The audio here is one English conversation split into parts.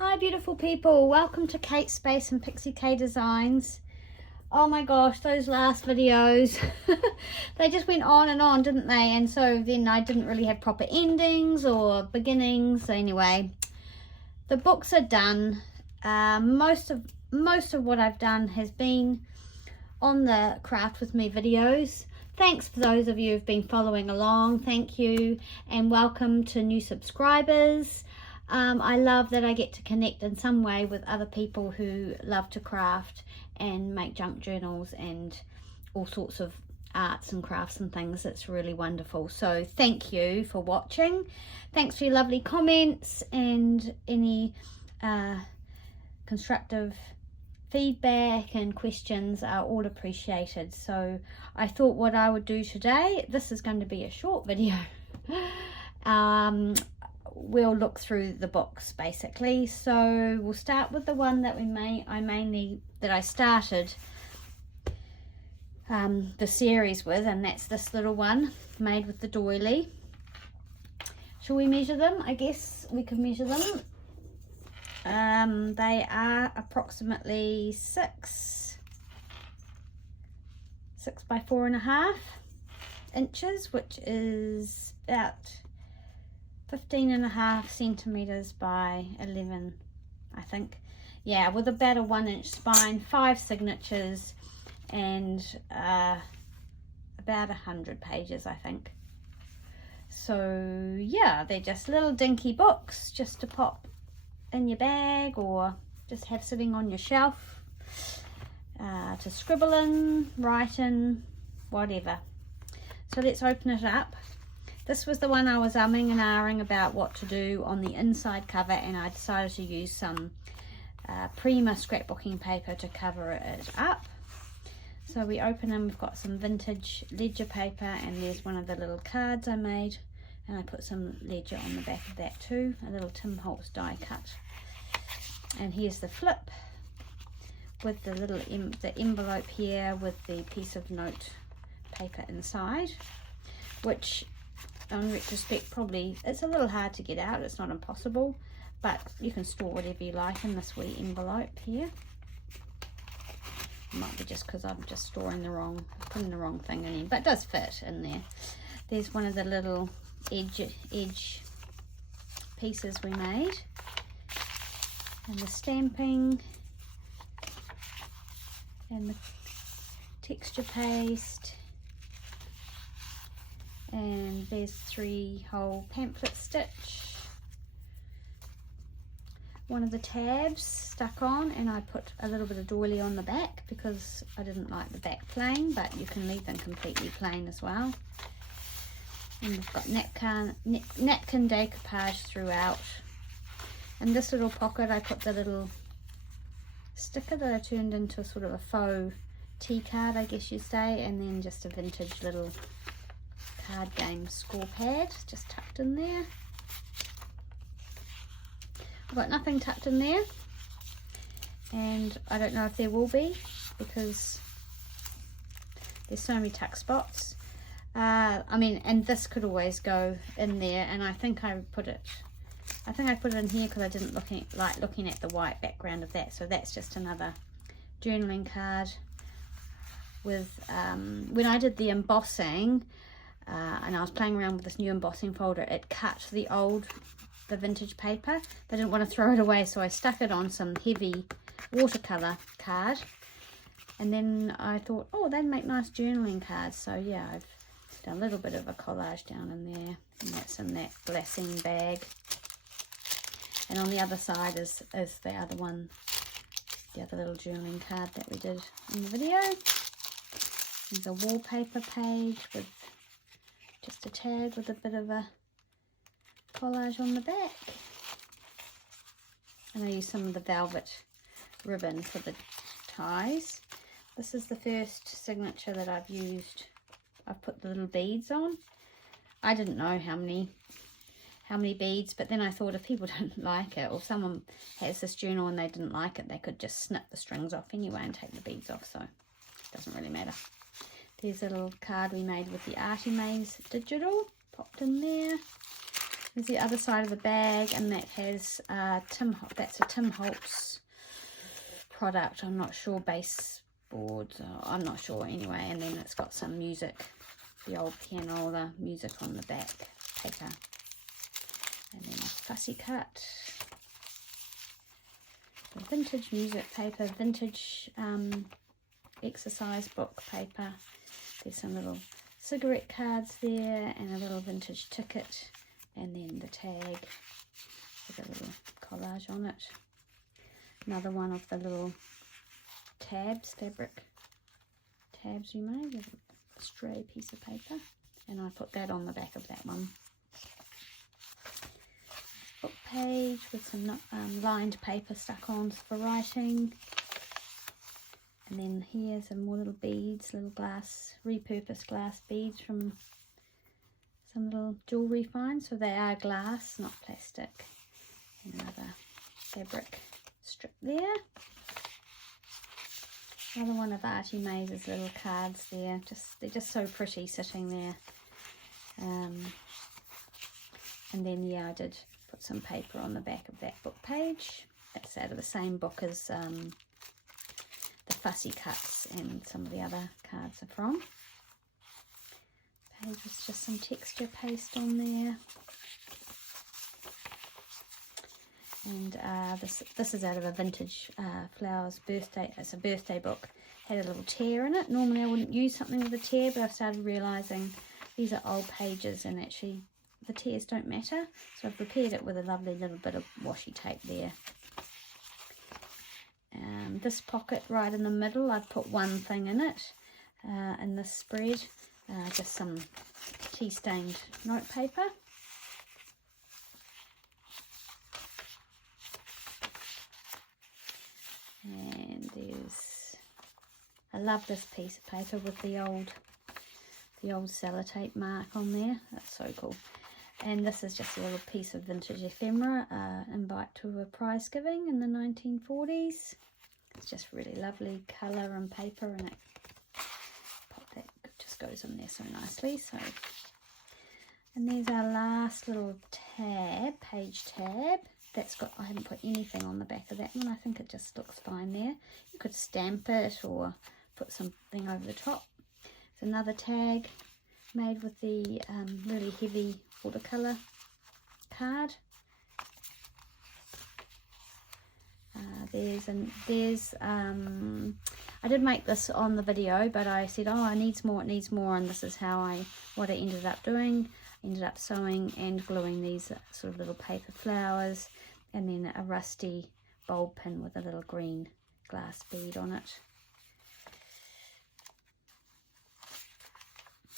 Hi beautiful people, welcome to Kate Space and Pixie K Designs. Oh my gosh, those last videos, they just went on and on, didn't they? And so then I didn't really have proper endings or beginnings. Anyway, the books are done. Most of what I've done has been on the Craft With Me videos. Thanks for those of you who've been following along. Thank you, and welcome to new subscribers. I love that I get to connect in some way with other people who love to craft and make junk journals and all sorts of arts and crafts and things. It's really wonderful. So thank you for watching. Thanks for your lovely comments and any constructive feedback and questions are all appreciated. So I thought what I would do today, this is going to be a short video. We'll look through the books basically. So we'll start with the one that I started the series with, and that's this little one made with the doily. Shall we measure them? I guess we can measure them. They are approximately 6 by 4.5 inches, which is about 15.5 centimeters by 11, I think. Yeah, with about a 1-inch spine, 5 signatures, and about 100 pages, I think. So yeah, they're just little dinky books just to pop in your bag or just have sitting on your shelf, to scribble in, write in, whatever. So let's open it up. This was the one I was umming and ahhing about what to do on the inside cover, and I decided to use some Prima scrapbooking paper to cover it up. So we open them, we've got some vintage ledger paper, and there's one of the little cards I made, and I put some ledger on the back of that too, a little Tim Holtz die cut. And here's the flip with the little the envelope here with the piece of note paper inside, which on retrospect probably it's a little hard to get out. It's not impossible, but you can store whatever you like in this wee envelope here. It might be just because I'm just putting the wrong thing in, but it does fit in there. There's one of the little edge pieces we made, and the stamping and the texture paste. And there's 3-hole pamphlet stitch, one of the tabs stuck on, and I put a little bit of doily on the back because I didn't like the back plain, but you can leave them completely plain as well. And we've got napkin decoupage throughout. In this little pocket I put the little sticker that I turned into sort of a faux tea card, I guess you'd say, and then just a vintage little card game score pad just tucked in there. I've got nothing tucked in there, and I don't know if there will be because there's so many tuck spots. I mean, and this could always go in there, and I think I put it in here because I didn't like looking at the white background of that. So that's just another journaling card with when I did the embossing, and I was playing around with this new embossing folder, it cut the vintage paper. I didn't want to throw it away, so I stuck it on some heavy watercolor card, and then I thought, oh, they'd make nice journaling cards. So yeah, I've done a little bit of a collage down in there, and that's in that glassine bag. And on the other side is the other one, the other little journaling card that we did in the video. There's a wallpaper page with just a tag with a bit of a collage on the back. And I used some of the velvet ribbon for the ties. This is the first signature that I've used. I've put the little beads on. I didn't know how many beads, but then I thought if people don't like it, or someone has this journal and they didn't like it, they could just snip the strings off anyway and take the beads off, so it doesn't really matter. There's a little card we made with the Artie Maze Digital, popped in there. There's the other side of the bag, and that has that's a Tim Holtz product. I'm not sure, baseboard, I'm not sure anyway. And then it's got some music, the old piano, the music on the back paper. And then a fussy cut, the vintage music paper, vintage exercise book paper. There's some little cigarette cards there, and a little vintage ticket, and then the tag with a little collage on it. Another one of the little tabs, fabric tabs you made with a stray piece of paper, and I put that on the back of that one. Book page with some lined paper stuck on for writing. And then here's some more little beads, little glass, repurposed glass beads from some little jewellery finds. So they are glass, not plastic. And another fabric strip there. Another one of Artie Maze's little cards there. They're just so pretty sitting there. And then yeah, I did put some paper on the back of that book page. That's out of the same book as the fussy cuts and some of the other cards are from. Page with just some texture paste on there. And this is out of a vintage flowers birthday. It's a birthday book. Had a little tear in it. Normally I wouldn't use something with a tear, but I've started realising these are old pages and actually the tears don't matter. So I've prepared it with a lovely little bit of washi tape there. This pocket right in the middle, I've put one thing in it, in this spread, just some tea stained note paper. And I love this piece of paper with the old sellotape mark on there. That's so cool. And this is just a little piece of vintage ephemera, invite to a prize giving in the 1940s. It's just really lovely colour and paper, and that just goes in there so nicely. So, and there's our last little tab, page tab. I haven't put anything on the back of that one. I think it just looks fine there. You could stamp it or put something over the top. It's another tag made with the really heavy watercolour card. I did make this on the video, but I said, oh, it needs more, and this is what I ended up doing. Ended up sewing and gluing these sort of little paper flowers, and then a rusty bulb pin with a little green glass bead on it.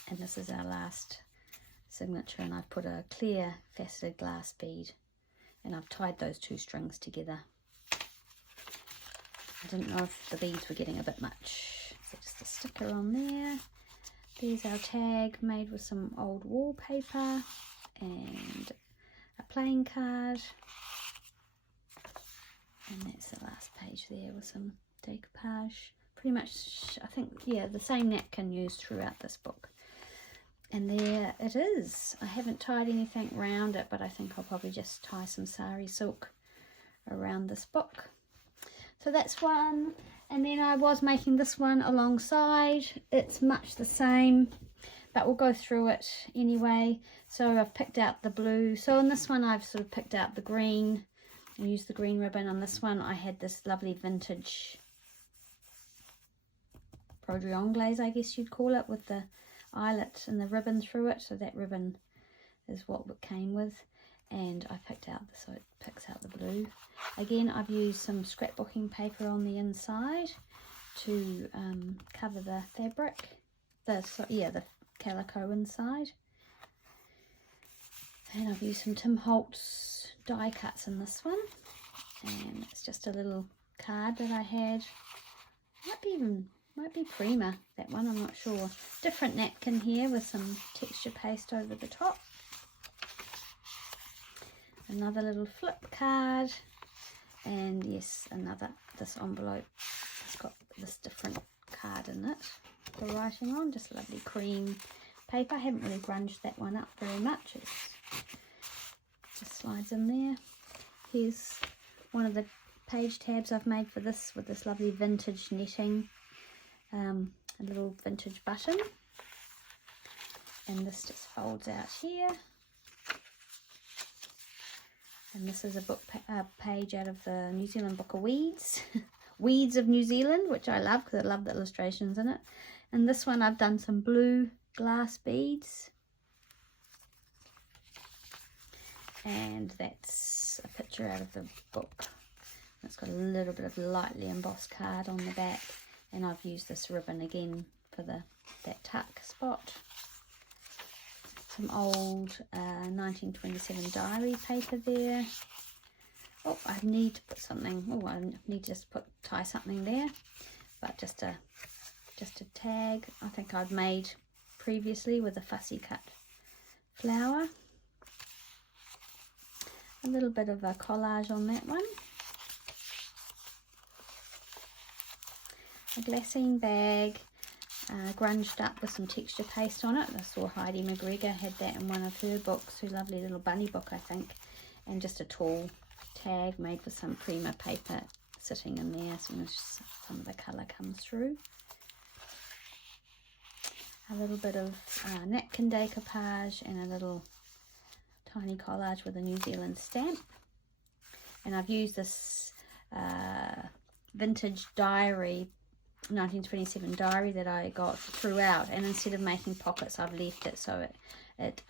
And this is our last signature, and I've put a clear faceted glass bead, and I've tied those two strings together. I didn't know if the beads were getting a bit much, so just a sticker on there. There's our tag made with some old wallpaper and a playing card, and that's the last page there with some decoupage. Pretty much, I think, yeah, the same napkin used throughout this book. And there it is. I haven't tied anything around it, but I think I'll probably just tie some sari silk around this book. So that's one. And then I was making this one alongside. It's much the same, but we'll go through it anyway. So I've picked out the blue. So on this one I've sort of picked out the green and used the green ribbon. On this one I had this lovely vintage broderie anglaise, I guess you'd call it, with the eyelet and the ribbon through it. So that ribbon is what it came with. And I picked out so it picks out the blue. Again, I've used some scrapbooking paper on the inside to cover the fabric, the calico inside. And I've used some Tim Holtz die cuts in this one, and it's just a little card that I had. Might be Prima, that one, I'm not sure. Different napkin here with some texture paste over the top. Another little flip card, and yes, this envelope has got this different card in it for writing on, just lovely cream paper. I haven't really grunged that one up very much. It's just slides in there. Here's one of the page tabs I've made for this, with this lovely vintage netting, a little vintage button, and this just folds out here. And this is a book page out of the New Zealand Book of Weeds, Weeds of New Zealand, which I love because I love the illustrations in it. And this one I've done some blue glass beads, and that's a picture out of the book. It's got a little bit of lightly embossed card on the back, and I've used this ribbon again for that tuck spot. Some old 1927 diary paper there. Oh, I need to put something. Oh, I need to just tie something there, but just a tag I think I'd made previously with a fussy cut flower. A little bit of a collage on that one. A glassine bag, grunged up with some texture paste on it. I saw Heidi McGregor had that in one of her books, her lovely little bunny book I think, and just a tall tag made with some Prima paper sitting in there as soon as some of the colour comes through. A little bit of napkin decoupage and a little tiny collage with a New Zealand stamp. And I've used this vintage diary, 1927 diary that I got throughout, and instead of making pockets I've left it so it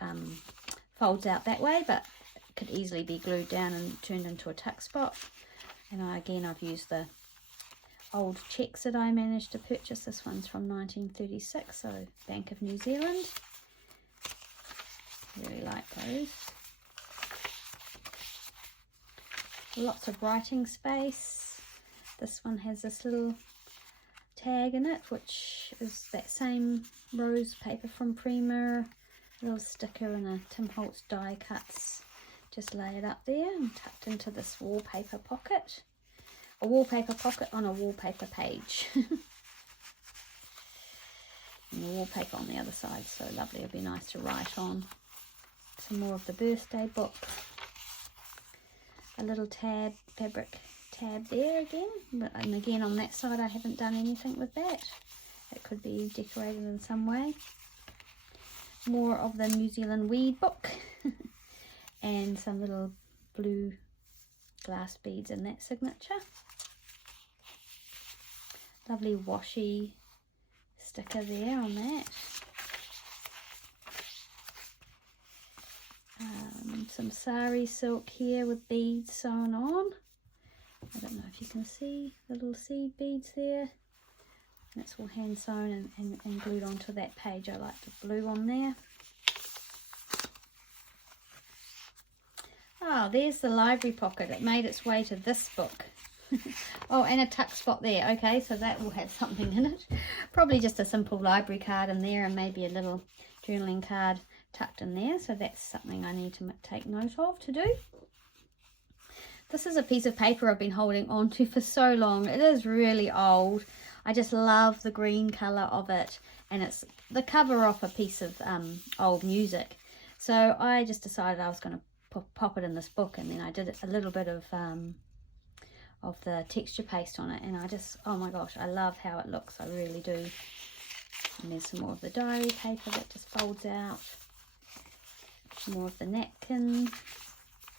folds out that way, but it could easily be glued down and turned into a tuck spot. And I've used the old checks that I managed to purchase. This one's from 1936, so Bank of New Zealand. Really like those. Lots of writing space. This one has this little tag in it, which is that same rose paper from Prima, a little sticker and a Tim Holtz die cuts just laid up there and tucked into this wallpaper pocket. A wallpaper pocket on a wallpaper page. And the wallpaper on the other side, so lovely. It'll be nice to write on. Some more of the birthday book. A little fabric tab there again, and again on that side I haven't done anything with that. It could be decorated in some way. More of the New Zealand weed book and some little blue glass beads in that signature. Lovely washi sticker there on that. Some sari silk here with beads sewn on. I don't know if you can see the little seed beads there. That's all hand sewn and glued onto that page. I like the blue on there. Oh, there's the library pocket. It made its way to this book. Oh, and a tuck spot there. Okay, so that will have something in it. Probably just a simple library card in there and maybe a little journaling card tucked in there. So that's something I need to take note of to do. This is a piece of paper I've been holding on to for so long. It is really old. I just love the green colour of it. And it's the cover off a piece of old music. So I just decided I was going to pop it in this book. And then I did a little bit of the texture paste on it. And I just, oh my gosh, I love how it looks. I really do. And there's some more of the diary paper that just folds out. More of the napkin.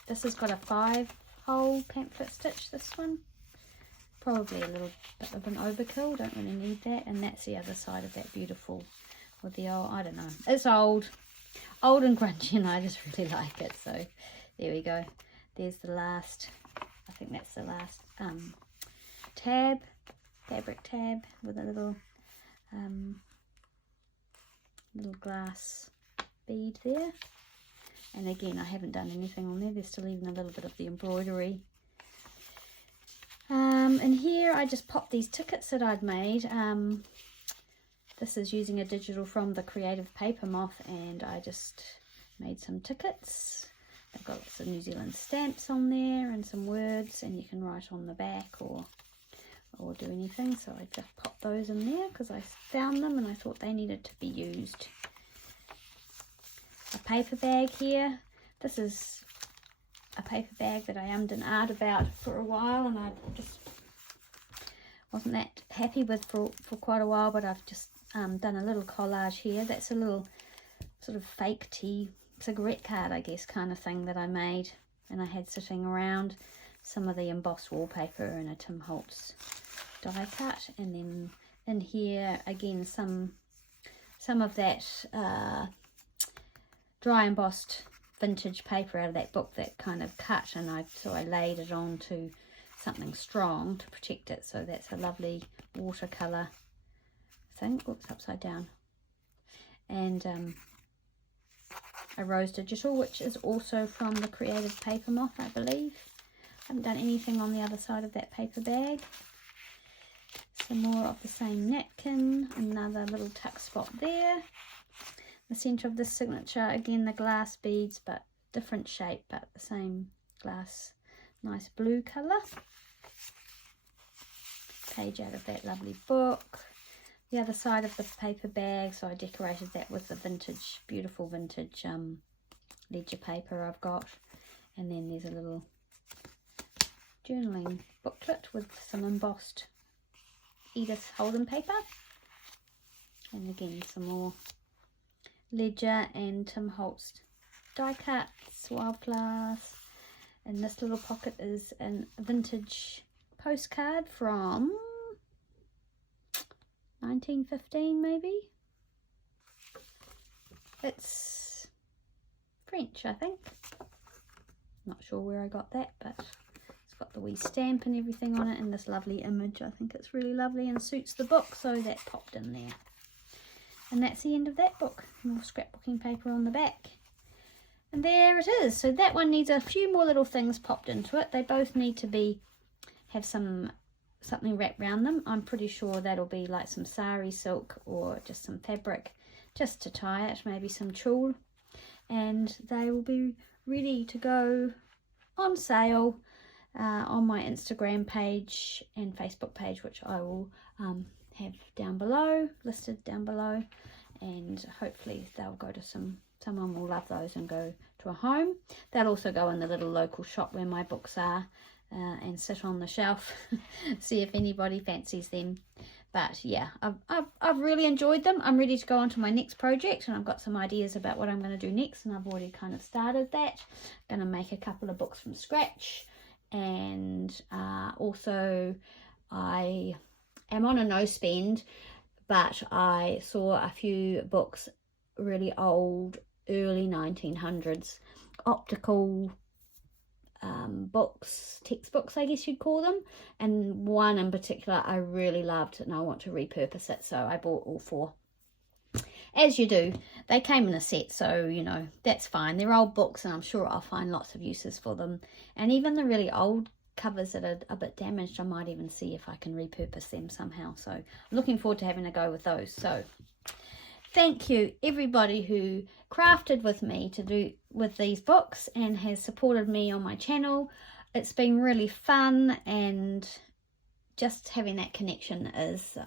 This has got a 5-hole pamphlet stitch, this one. Probably a little bit of an overkill, don't really need that. And that's the other side of that beautiful with the old, I don't know. It's old and grungy and I just really like it. So there we go. There's the last, I think that's the last tab, fabric tab with a little glass bead there. And again, I haven't done anything on there. There's still even a little bit of the embroidery. And here I just popped these tickets that I'd made. This is using a digital from the Creative Paper Moth, and I just made some tickets. They've got lots of New Zealand stamps on there and some words, and you can write on the back or do anything. So I just popped those in there because I found them and I thought they needed to be used. A paper bag here. This is a paper bag that I ummed and ahed about for a while, and I just wasn't that happy with for quite a while, but I've just done a little collage here. That's a little sort of fake tea cigarette card, I guess, kind of thing that I made and I had sitting around. Some of the embossed wallpaper and a Tim Holtz die cut, and then in here again some of that dry embossed vintage paper out of that book that kind of cut, and so I laid it onto something strong to protect it. So that's a lovely watercolor thing. Oops, upside down. And a rose digital, which is also from the Creative Paper Moth, I believe. Haven't done anything on the other side of that paper bag. Some more of the same napkin, another little tuck spot there. The centre of this signature, again the glass beads, but different shape, but the same glass, nice blue colour. Page out of that lovely book. The other side of the paper bag, so I decorated that with the vintage, beautiful vintage ledger paper I've got. And then there's a little journaling booklet with some embossed Edith Holden paper. And again, some more ledger and Tim Holtz die cuts, wild glass. And this little pocket is a vintage postcard from 1915 maybe. It's French, I think. Not sure where I got that, but it's got the wee stamp and everything on it, and this lovely image. I think it's really lovely and suits the book, so that popped in there. And that's the end of that book. More scrapbooking paper on the back. And there it is. So that one needs a few more little things popped into it. They both need to have something wrapped around them. I'm pretty sure that'll be like some sari silk or just some fabric just to tie it, maybe some tulle. And they will be ready to go on sale on my Instagram page and Facebook page, which I will have down below, listed down below, and hopefully they'll go to someone will love those and go to a home. They'll also go in the little local shop where my books are and sit on the shelf, see if anybody fancies them. But yeah, I've really enjoyed them. I'm ready to go on to my next project, and I've got some ideas about what I'm going to do next, and I've already kind of started that. I'm going to make a couple of books from scratch, and also I am on a no spend, but I saw a few books, really old, early 1900s optical books, textbooks I guess you'd call them, and one in particular I really loved and I want to repurpose it, so I bought all four. As you do, they came in a set, so you know, that's fine. They're old books and I'm sure I'll find lots of uses for them, and even the really old covers that are a bit damaged, I might even see if I can repurpose them somehow. So I'm looking forward to having a go with those. So thank you everybody who crafted with me to do with these books and has supported me on my channel. It's been really fun, and just having that connection is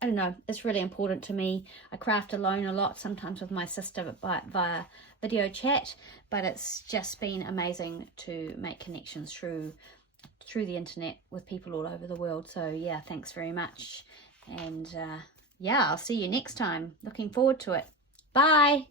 I don't know, it's really important to me. I craft alone a lot, sometimes with my sister via video chat, but it's just been amazing to make connections through the internet with people all over the world. So yeah, thanks very much, and yeah, I'll see you next time. Looking forward to it. Bye.